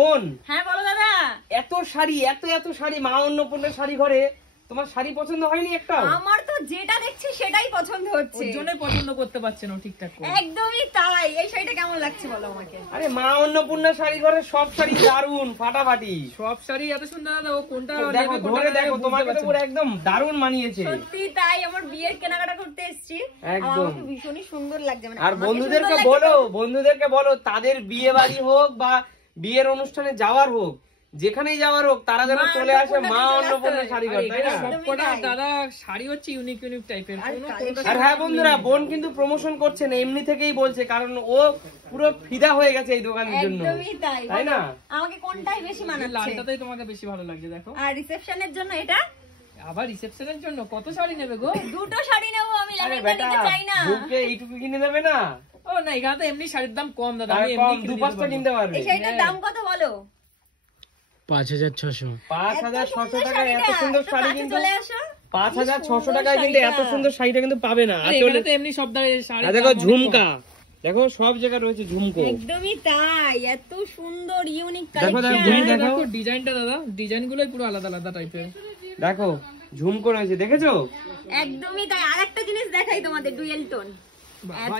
বোন, হ্যাঁ বলো দাদা। এত শাড়ি এত শাড়ি, মা অন্নপূর্ণার শাড়ি ঘরে, তোমার শাড়ি পছন্দ হয়নি একটা? আমার তো যেটা দেখছি সেটাই পছন্দ হচ্ছে, ওর জন্যই পছন্দ করতে পারছে না ঠিকঠাক করে। একদমই তাই। এই শাড়িটা কেমন লাগছে বলো আমাকে? আরে মা অন্নপূর্ণার শাড়ি ঘরে সব শাড়ি দারুন ফাটাফাটি। সব শাড়ি এত সুন্দর দাদা, ও কোনটা দেখো নেবে ধরে দেখো, তোমাকে তো পুরো একদম দারুন মানিয়েছে। সত্যি তাই, আমার বিয়ের কেনাকাটা করতে এসেছি, একদম। আমাকে ভীষণই সুন্দর লাগছে। মানে আর আমাকে বন্ধুদেরকে সুন্দর বলো, লাগছে তো। বন্ধুদেরকে বলো তাদের বিয়ে বাড়ি হোক বা বিয়ের অনুষ্ঠানে যাওয়ার হোক, যেখানেই যাওয়ার হোক, তারা যেন মা চলে আসে মা অন্নপূর্ণাতে অন্নপূর্ণার শাড়ি ঘর, তাই না? সবকটা দাদা শাড়ি হচ্ছে ইউনিক ইউনিক টাইপের। আর হ্যাঁ বন্ধুরা, বোন কিন্তু প্রমোশন করছে না, এমনি থেকেই বলছে, কারণ ও পুরো ফিদা হয়ে গেছে এই দোকানের জন্য, একদমই তাই। তাই না? আমাকে কোনটাই বেশি মানাচ্ছে? লালটাতেই তোমাকে বেশি ভালো লাগছে দেখো। আর রিসেপশনের জন্য এটা, আবার রিসেপশনের জন্য কত শাড়ি নেবে গো? দুটো শাড়ি নেবো আমি, আরে লেহেঙ্গা বেটা, নিতে চাই না। বুকে এইটুকু কিনে দেবে না? ও না, এখানে তো এমনি শাড়ির দাম কম দাদা, তার আমি কম এমনি দু কিনে পাঁচটা দিতে কিনতে পারবো। পারবে। এই শাড়িটার দাম কত বলো? 5600 5,600 টাকায় এত শাড়িটা, সুন্দর একটু শাড়ি কাছে কিন্তু, চলে আসো। 5,600 টাকায় কিন্তু এত সুন্দর শাড়িটা কিন্তু পাবে না। আরে আসলে এখানে তো এমনি সব দামে শাড়ি। আর দেখো ঝুমকা, দেখো সব জায়গায় রয়েছে ঝুমকো। একদমই তাই, এত সুন্দর ইউনিক দেখো, দেখো, কালেকশন। দেখো। দেখো ডিজাইনটা দাদা, ডিজাইন গুলোই পুরো আলাদা আলাদা টাইপের। দেখো ঝুমকো রয়েছে, দেখেছো? একদমই তাই। আরেকটা জিনিস দেখাই তোমাদের, ডুয়েল টোন। বাবা,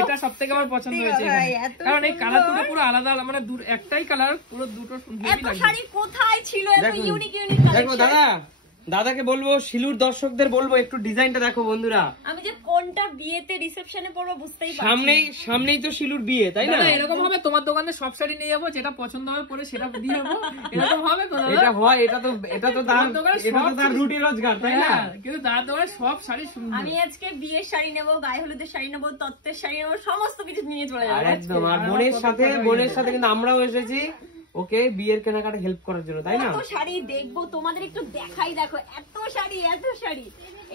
এটা সবথেকে আমার পছন্দ হয়েছে ভাই, এখানে। এত কারণ এই কালার দুটো সুন্দর। পুরো আলাদা আলাদা, মানে একটাই কালার, পুরো দুটো সুন্দরই এত লাগছে। শাড়ি কোথায় ছিল? এত দেখো, ইউনিক ইউনিক দেখো কালেকশন। দাদা, দাদাকে বলবো, শিলুর দর্শকদের বলবো একটু ডিজাইনটা দেখো বন্ধুরা। আমি যে কোনটা বিয়েতে রিসেপশনে পরবো বুঝতেই পারছি সামনেই না। সামনেই তো শিলুর বিয়ে, তাই না? দাদা এরকম হবে, তোমার দোকানে সব শাড়ি নিয়ে যাবো, যেটা পছন্দ হবে পরে সেটা দিয়ে যাবো, এরকম হবে তো দাদা? এটা হয়, এটা তো তার, এটা তো তার রুটি রোজগার, তাই না? হ্যাঁ, কিন্তু দাদার দোকানে সব শাড়ি সুন্দর। আমি আজকে বিয়ের শাড়ি নেবো, গায়ে হলুদের শাড়ি নেবো, তত্ত্বের শাড়ি নেবো, সমস্ত কিছু নিয়ে চলে আর যাবো। একদম, আর বোনের সাথে কিন্তু আমরাও এসেছি ওকে বিয়ের কেনাকাটা হেল্প করার জন্য, তাই না? কত শাড়ি দেখবো তোমাদের, একটু দেখাই। দেখো এত শাড়ি এত শাড়ি।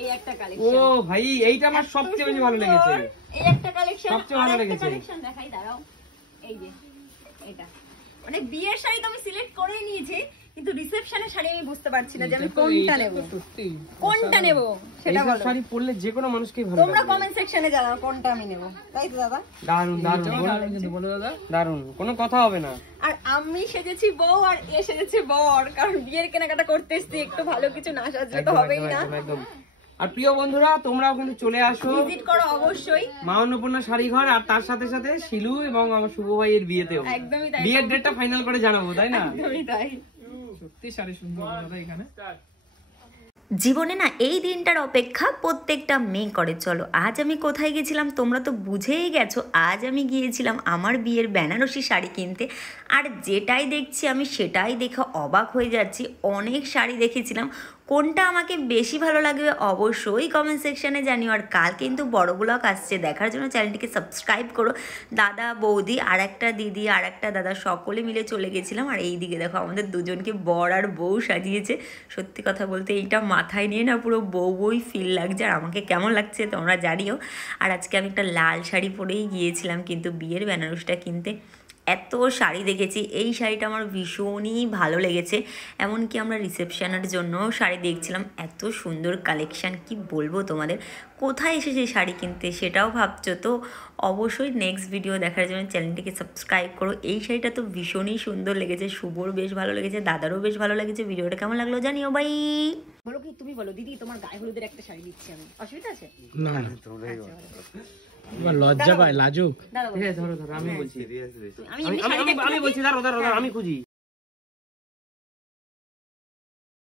এই একটা ও কালেকশন, ভাই, এইটা আমার সবচেয়ে বেশি ভালো লেগেছে। এই একটা কালেকশন, সবচেয়ে ভালো লেগেছে। কালেকশন দেখাই, দাঁড়াও। এই যে এটা, মানে বিয়ের শাড়ি তো আমি সিলেক্ট করেই নিয়েছি, কিন্তু রিসেপশনের শাড়ি আমি বুঝতে পারছি না যে আমি কোনটা নেব, সত্যি কোনটা নেব সেটা এইসব বলো। শাড়ি পরলে যে কোনো মানুষকেই ভালো তোমরা লাগবে। কমেন্ট সেকশনে জানাও কোনটা আমি নেব, তাই তো দাদা? দারুন দারুন এটাও বোন, দারুণ কিন্তু বলো দাদা। দারুন, কোনো কথা হবে না। আর আমি সেজেছি বউ আর এ সেজেছে বর, কারণ বিয়ের কেনাকাটা করতে এসেছি, একটু ভালো কিছু না সাজলে তো একদম, হবেই না। একদম, একদম। আর প্রিয় বন্ধুরা, তোমরাও কিন্তু চলে আসো ভিজিট করো অবশ্যই। মা অন্নপূর্ণা শাড়ি ঘর, আর তার সাথে সাথে শিলু এবং আমার শুভ ভাইয়ের বিয়েতেও একদমই তাই, বিয়ের ডেটটা ফাইনাল করে জানাবো, তাই না? একদমই তাই। সত্যি শাড়ি সুন্দর দাদা এখানে। জীবনে না এই দিনটার অপেক্ষা প্রত্যেকটা মেয়ে করে। চলো আজ আমি কোথায় গেছিলাম তোমরা তো বুঝেই গেছো। আজ আমি গিয়েছিলাম আমার বিয়ের বেনারসি শাড়ি কিনতে, আর যেটাই দেখছি আমি সেটাই দেখে অবাক হয়ে যাচ্ছি। অনেক শাড়ি দেখেছিলাম, কোনটা আমাকে বেশি ভালো লাগবে অবশ্যই কমেন্ট সেকশানে জানিও। আর কাল কিন্তু বড় ব্লগ আসছে, দেখার জন্য চ্যানেলটিকে সাবস্ক্রাইব করো। দাদা বৌদি আর একটা দিদি আর একটা দাদা সকলে মিলে চলে গেছিলাম। আর এই দিকে দেখো আমাদের দুজনকে বর আর বউ সাজিয়েছে। সত্যি কথা বলতে এইটা মাথায় নিয়ে না পুরো বউ বউই ফিল লাগছে। আর আমাকে কেমন লাগছে তোমরা জানিও। আর আজকে আমি একটা লাল শাড়ি পরেই গিয়েছিলাম কিন্তু বিয়ের বেনারসিটা কিনতে। এত শাড়ি দেখেছি, এই শাড়িটা আমার ভীষণই ভালো লেগেছে। এমনকি আমরা রিসেপশনের জন্য শাড়ি দেখছিলাম, এত সুন্দর কালেকশান কি বলবো তোমাদের। কোথায় এসেছে শাড়ি কিনতে সেটাও ভাবছো তো অবশ্যই নেক্সট ভিডিও দেখার জন্য চ্যানেলটিকে সাবস্ক্রাইব করো। এই শাড়িটা তো ভীষণই সুন্দর লেগেছে, শুভর বেশ ভালো লেগেছে, দাদারও বেশ ভালো লেগেছে। ভিডিওটা কেমন লাগলো জানিও, বাই। বলো কি তুমি বলো, দিদি তোমার গায়ে হলুদের একটা শাড়ি দিচ্ছি আমি, অসুবিধা আছে? না না, এবার লজ্জা পায়, লাজুক। দাদা বলো। হ্যাঁ, ধরো ধরো, আমি বলছি, আমি আমি বলছি, দাঁড়াও, আমি খুঁজি।